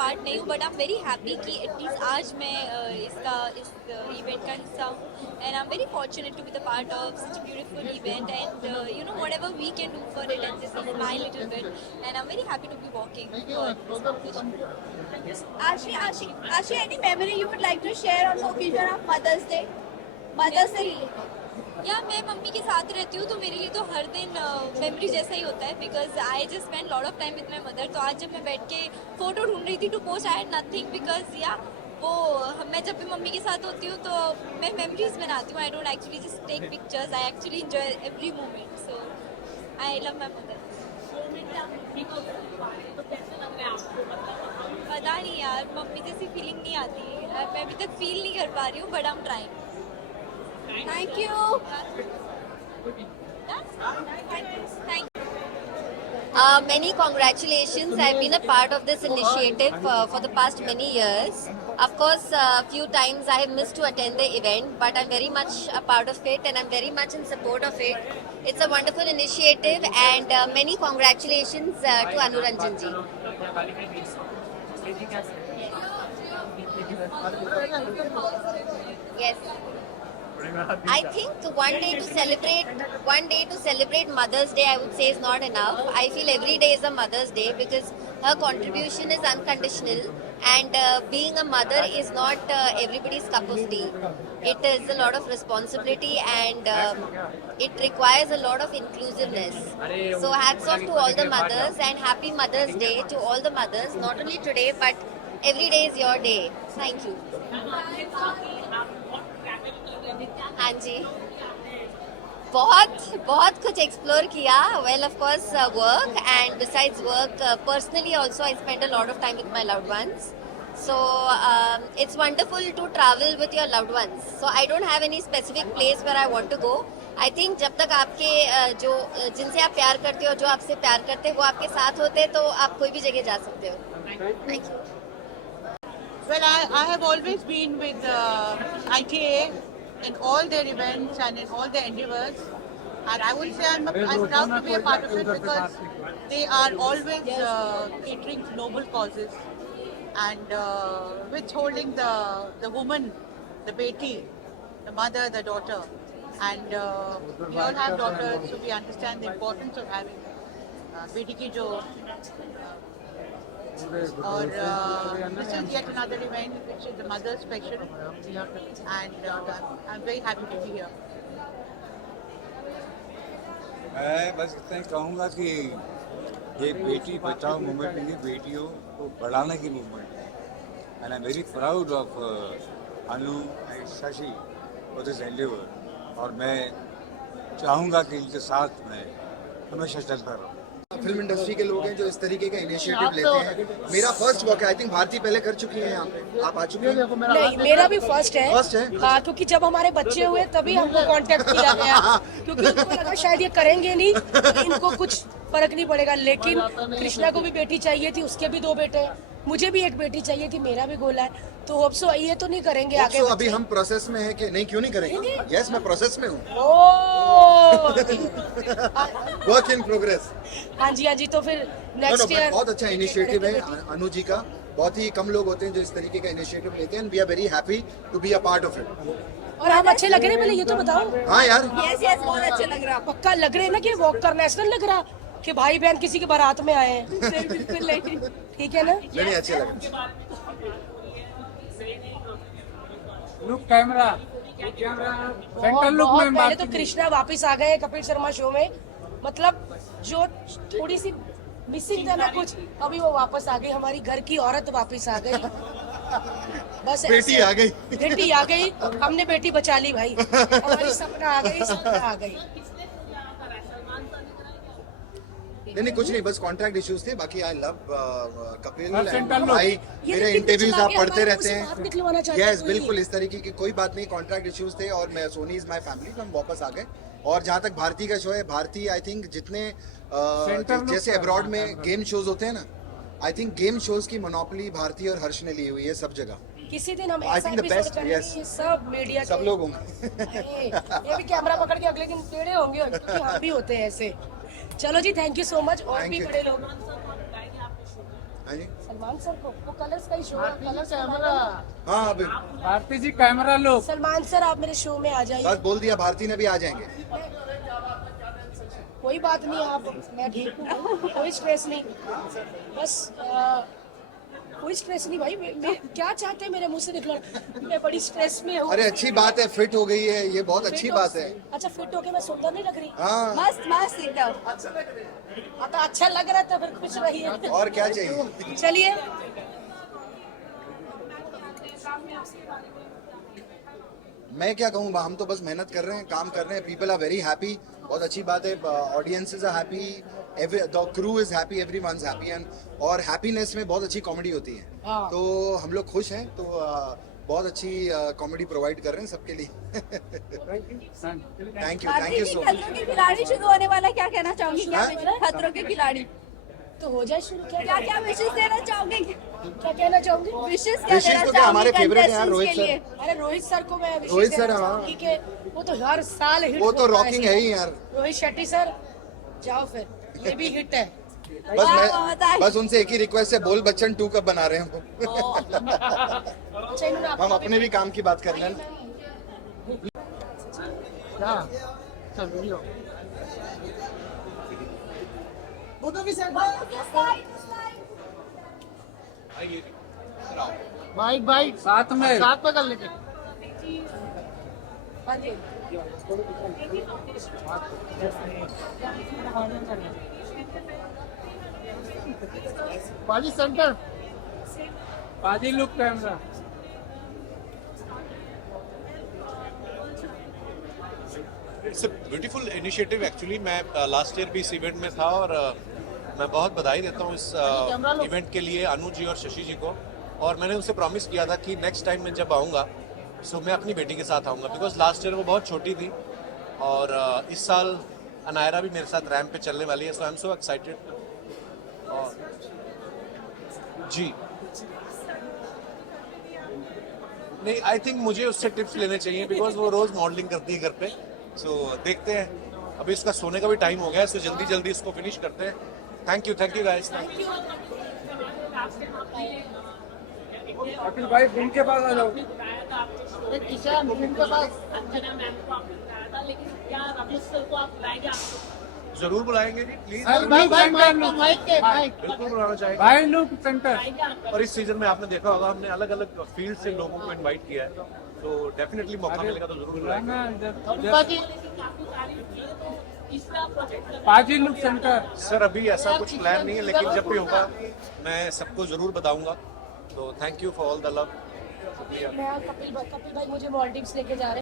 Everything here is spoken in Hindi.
पार्ट नहीं हूँ, but I am very happy कि एटलीस्ट आज मैं इस इवेंट का हिस्सा हूँ, and I am very fortunate to be the part of such a beautiful event, and you know whatever we can do for it, and this is my little bit, and I am very happy to be walking for this competition. Ashi, any memory you would like to share on the occasion of Mother's Day? Mother's Day. या मैं मम्मी के साथ रहती हूँ तो मेरे लिए तो हर दिन मेमोरी जैसा ही होता है, because I just spend lot of time with my mother. तो आज जब मैं बैठ के फोटो ढूंढ रही थी to post, I had nothing, because या वो मैं जब भी मम्मी के साथ होती हूँ तो मैं मेमोरीज बनाती हूँ. I don't actually just take pictures, I actually enjoy every moment. So I love my mother. पता नहीं यार, मम्मी जैसी फीलिंग नहीं आती. मैं अभी तक फील नहीं कर पा रही हूँ, but I am trying. Thank you. Thank you. Many congratulations. I've been a part of this initiative for the past many years. Of course, a few times I have missed to attend the event, but I'm very much a part of it and I'm very much in support of it. It's a wonderful initiative and many congratulations to Anuranjan ji. Yes. I think one day to celebrate Mother's Day, I would say, is not enough. I feel every day is a Mother's Day because her contribution is unconditional, and being a mother is not everybody's cup of tea. It is a lot of responsibility, and it requires a lot of inclusiveness. So hats off to all the mothers, and happy Mother's Day to all the mothers. Not only today, but every day is your day. Thank you. हाँ जी, बहुत कुछ एक्सप्लोर किया. Well of course work, and besides work personally also I spend a lot of time with my loved ones. So it's wonderful to travel with your loved ones. So I don't have any specific place where I want to go. I think जब तक आपके जो जिनसे आप प्यार करते हो, जो आपसे प्यार करते हैं, वो आपके साथ होते हैं, तो आप कोई भी जगह जा सकते हो. Thank you. Well, I have always been with ITA in all their events and in all their endeavors, and I would say I'm proud to be a part of it because they are always catering to noble causes and withholding the woman, the beti, the mother, the daughter, and we all have daughters, so we understand the importance of having beti ki jo. Or this is yet another event which is the Mother's Special, and I'm very happy to be here. मैं बस इतना ही कहूँगा कि ये बेटी बचाओ मूवमेंट नहीं, बेटियों को बढ़ाने की मूवमेंट है. And I am very proud of Anu and Shashi for this Endeavour, और मैं चाहूँगा कि इनके साथ मैं हमेशा चलता रहूँ. फिल्म इंडस्ट्री के लोग हैं जो इस तरीके का इनिशिएटिव लेते हैं. मेरा फर्स्ट वॉक है. आई थिंक भारती पहले कर चुकी है यहाँ पे. आप आ चुके हैं? नहीं, मेरा भी फर्स्ट है. फर्स्ट है. हाँ, क्योंकि जब हमारे बच्चे हुए तभी हमको कांटेक्ट किया गया, क्योंकि उनको लगा शायद ये करेंगे नहीं, इनको कुछ फर्क नहीं पड़ेगा. लेकिन कृष्णा को भी बेटी चाहिए थी, उसके भी 2 बेटे हैं, मुझे भी एक बेटी चाहिए थी, मेरा भी गोला है. तो होप सो ये तो नहीं करेंगे आगे. तो अभी हम प्रोसेस में है कि नहीं? क्यों नहीं करेंगे? यस, मैं प्रोसेस में हूँ. Work in progress. हाँ जी, तो फिर नेक्स्ट ईयर. बहुत अच्छा इनिशिएटिव है अनु जी का. बहुत ही कम लोग होते हैं जो इस तरीके का इनिशिएटिव लेते हैं, and we are very happy to be a part of it. और हम अच्छे लग रहे हैं, पहले ये तो बताओ. हाँ यार, Yes, बहुत अच्छे लग रहा. पक्का लग रहे हैं ना कि वॉक करना, ऐसा लग रहा कि भाई बहन किसी के बारात में आए हैं. बिल्कुल. ठीक है ना? नहीं अच्छे लग रहे. लुक कैमरा सेंटर लुक में पहले तो कृष्णा वापस आ गए कपिल शर्मा शो में. मतलब जो थोड़ी सी मिसिंग था ना कुछ, अभी वो वापस आ गई. हमारी घर की औरत वापस आ गई. बस बेटी आ गई. बेटी आ गई, हमने बेटी बचा ली भाई. हमारी सपना आ गई, सपना आ गई. नहीं कुछ नहीं, बस कॉन्ट्रैक्ट इश्यूज थे. बाकी I love Kapil centre and लोग. भाई. मेरे इंटरव्यूज आप पढ़ते रहते हैं. हैं. यस, बिल्कुल इस तरीके की कोई बात नहीं. कॉन्ट्रैक्ट इश्यूज थे और मैं सोनी इज माय फैमिली, तो हम वापस आ गए. और जहाँ तक भारती का शो है, भारती आई थिंक जितने जैसे अब्रॉड में गेम शोज होते हैं ना, आई थिंक गेम शोज की मोनोपोली भारती और हर्ष ने ली हुई है सब जगह. किसी दिन हम I ऐसा think the एपिसोड best, करेंगे, yes. ये सब मीडिया सब लोग होंगे. ये भी कैमरा पकड़ के अगले दिन टेढ़े होंगे, क्योंकि हम भी होते हैं ऐसे. चलो जी, थैंक यू सो मच. और Thank भी you. बड़े लोग. हाँ जी सलमान सर को वो कलर्स का ही शो है, कलर्स हाँ अभी भारती जी कैमरा लो। सलमान सर आप मेरे शो में आ जाइए। बस बोल दिया भारती ने भी आ जाएंगे। कोई बात नहीं, आप मैं ठीक हूँ, कोई स्ट्रेस नहीं, बस कोई स्ट्रेस नहीं भाई। मैं क्या चाहते हैं मेरे मुंह से निकला, मैं बड़ी स्ट्रेस में हूँ। अरे अच्छी बात है, फिट हो गई है, ये बहुत अच्छी बात है। अच्छा फिट होके मैं सुंदर नहीं लग रही? हाँ मस्त मस्त एकदम। तो अच्छा लग रहा था, फिर खुश रहिए। और क्या चाहिए। चलिए मैं क्या कहूँ, हम तो बस मेहनत कर रहे हैं, काम कर रहे हैं। पीपल आर वेरी हैप्पी, बहुत अच्छी बात है। Audiences are happy, the crew is happy, everyone's happy and और हैप्पीनेस में बहुत अच्छी कॉमेडी होती है। हाँ। तो हम लोग खुश हैं, तो बहुत अच्छी कॉमेडी प्रोवाइड कर रहे हैं सबके लिए। Thank you so much. खतरों के खिलाड़ी शुरू होने वाला, क्या कहना चाहोगी? क्या हाँ? विशेष? खतरों के खिलाड़ी तो हो जाए शुरू। क्या क्या विशेष देना चाहोगे? क्या कहना चाहूंगी? विशेष क्या Wishes देना तो क्या हमारे चाहोगी favorite हैं यार, contestants रोहित के सर। लिए? अरे रोहित सर को मैं विशेष रोहित सर, देना हाँ। चाहूंगी कि वो तो हर साल हिट वो तो रॉकिंग है ही यार। रोहित शेट्टी सर जाओ फिर, ये भी हिट है। बस बताए। बस उनसे एक ही रिक्वेस्ट है, बोल बच्चन 2 कब बना रहे हो। अच्छा इन्होंने हम आपको अपने भी काम की बात कर रहे हैं। बाइक बाइक साथ में कर लेते। हाँ जी। बाजी सेंटर, बाजी look camera. It's a beautiful initiative actually. मैं लास्ट ईयर भी इस इवेंट में था और मैं बहुत बधाई देता हूँ इस इवेंट के लिए अनु जी और शशि जी को। और मैंने उनसे प्रॉमिस किया था कि नेक्स्ट टाइम मैं जब आऊँगा सो मैं अपनी बेटी के साथ आऊँगा, बिकॉज लास्ट ईयर वो बहुत छोटी थी और इस साल अनायरा भी मेरे साथ रैम्प पे चलने वाली है। सो आई एम सो एक्साइटेड। जी नहीं, आई थिंक मुझे उससे टिप्स लेने चाहिए बिकॉज वो रोज मॉडलिंग करती है घर पे। सो देखते हैं, अभी इसका सोने का भी टाइम हो गया है, सो जल्दी जल्दी इसको फिनिश करते हैं। Thank you guys. अखिल भाई बिल के पास आ जाओ। जरूर बुलाएंगे जी, प्लीज। बिल्कुल बुलाना चाहेंगे। भाई लुक सेंटर। और इस सीजन में आपने देखा होगा हमने अलग अलग फील्ड से लोगों को इनवाइट किया है, तो डेफिनेटली मौका मिलेगा तो जरूर बुलाएंगे। बाजी लुक सेंटर। सर अभी ऐसा कुछ प्लान नहीं है, लेकिन जब भी होगा मैं सबको जरूर बताऊंगा। तो thank you for all the love. मैं कपिल भाई मुझे मॉलडीव्स लेके जा रहे हैं।